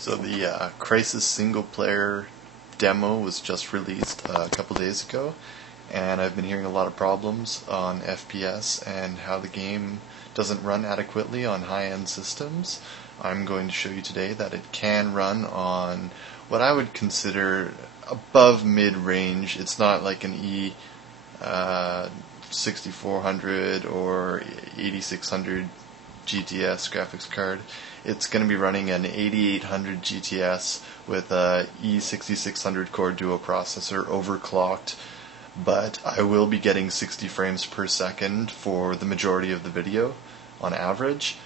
So the Crysis single player demo was just released a couple days ago, and I've been hearing a lot of problems on FPS and how the game doesn't run adequately on high-end systems. I'm going to show you today that it can run on what I would consider above mid-range. It's not like an E6400 or 8600 GTS graphics card. It's going to be running an 8800 GTS with a E6600 core dual processor overclocked, but I will be getting 60 frames per second for the majority of the video on average,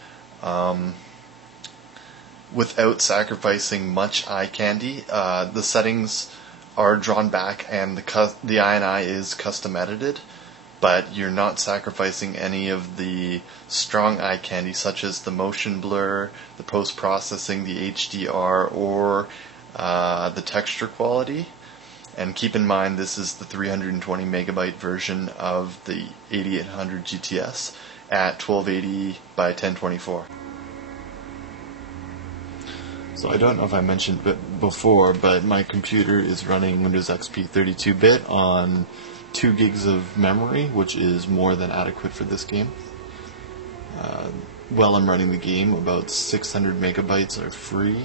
without sacrificing much eye candy. The settings are drawn back and the INI is custom edited, but you're not sacrificing any of the strong eye candy such as the motion blur, the post-processing, the HDR, or the texture quality. And keep in mind this is the 320 megabyte version of the 8800 GTS at 1280 by 1024. So I don't know if I mentioned it before, but my computer is running Windows XP 32-bit on 2 gigs of memory, which is more than adequate for this game. While I'm running the game, about 600 megabytes are free.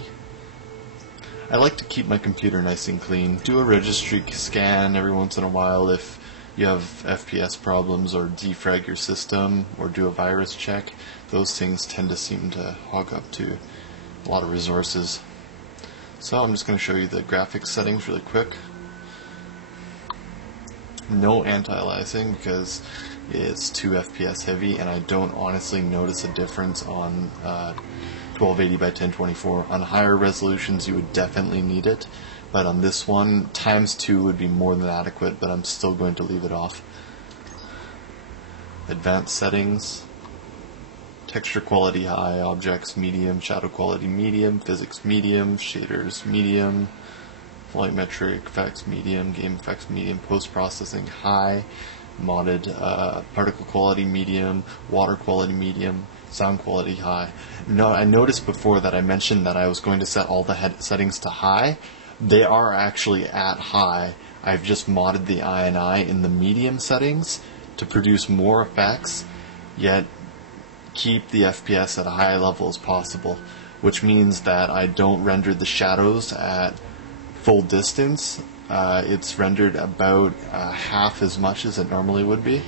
I like to keep my computer nice and clean. Do a registry scan every once in a while if you have FPS problems, or defrag your system, or do a virus check. Those things tend to seem to hog up to a lot of resources. So I'm just going to show you the graphics settings really quick. No anti-aliasing because it's 2 FPS heavy, and I don't honestly notice a difference on 1280 by 1024. On higher resolutions you would definitely need it, but on this one ×2 would be more than adequate, but I'm still going to leave it off. Advanced settings: texture quality high, objects medium, shadow quality medium, physics medium, shaders medium, light metric effects medium, game effects medium, post-processing high, modded particle quality medium, water quality medium, sound quality high. No, I noticed before that I mentioned that I was going to set all the settings to high. They are actually at high. I've just modded the INI in the medium settings to produce more effects, yet keep the FPS at a high level as possible, which means that I don't render the shadows at full distance. It's rendered about half as much as it normally would be.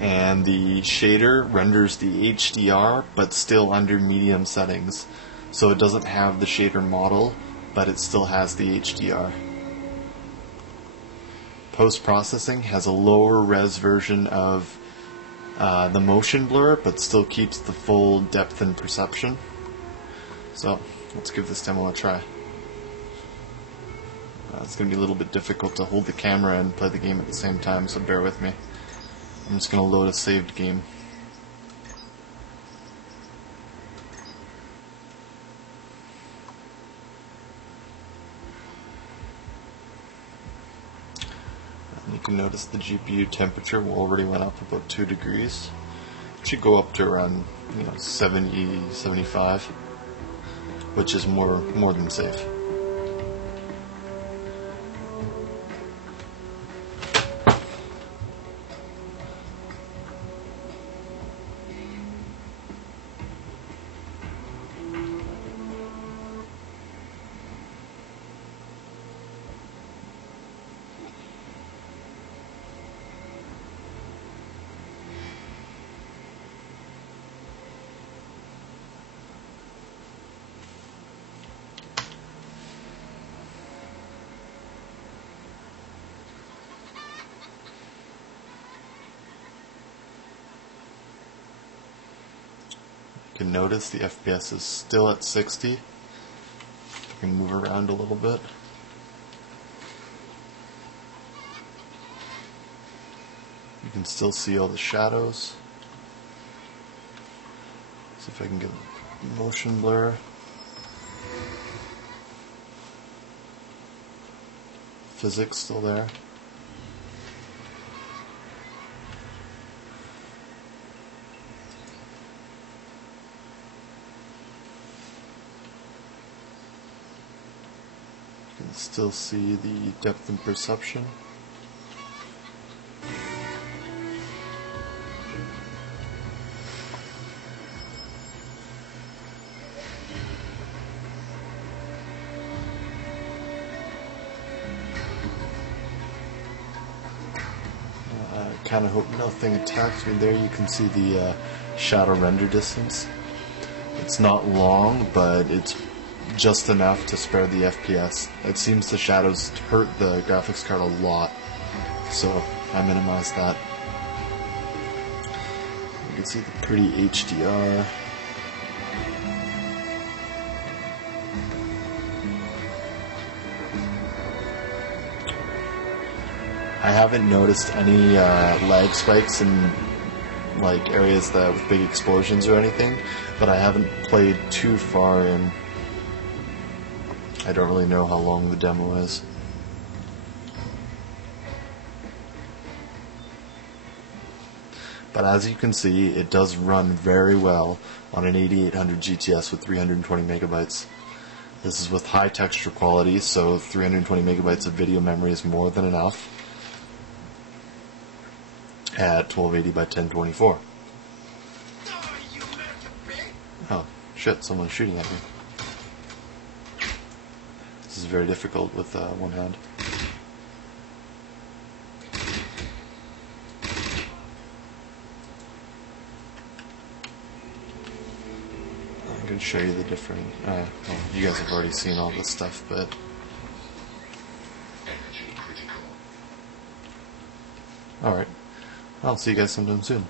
And the shader renders the HDR, but still under medium settings. So it doesn't have the shader model, but it still has the HDR. Post-processing has a lower res version of the motion blur, but still keeps the full depth and perception. So let's give this demo a try. It's going to be a little bit difficult to hold the camera and play the game at the same time, so bear with me. I'm just going to load a saved game. And you can notice the GPU temperature already went up about 2 degrees. It should go up to around 70, 75, which is more than safe. You can notice the FPS is still at 60. You can move around a little bit. You can still see all the shadows. See if I can get motion blur. Physics still there. Still see the depth and perception. Kind of hope nothing attacks me there. You can see the shadow render distance. It's not long, but it's just enough to spare the FPS. It seems the shadows hurt the graphics card a lot, so I minimized that. You can see the pretty HDR. I haven't noticed any lag spikes in like areas that with big explosions or anything, but I haven't played too far in. I don't really know how long the demo is. But as you can see, it does run very well on an 8800 GTS with 320 megabytes. This is with high texture quality, so 320 megabytes of video memory is more than enough at 1280 by 1024. Oh, shit, someone's shooting at me. This is very difficult with one hand. I'm going to show you the different... well, you guys have already seen all this stuff, but... Alright. I'll see you guys sometime soon.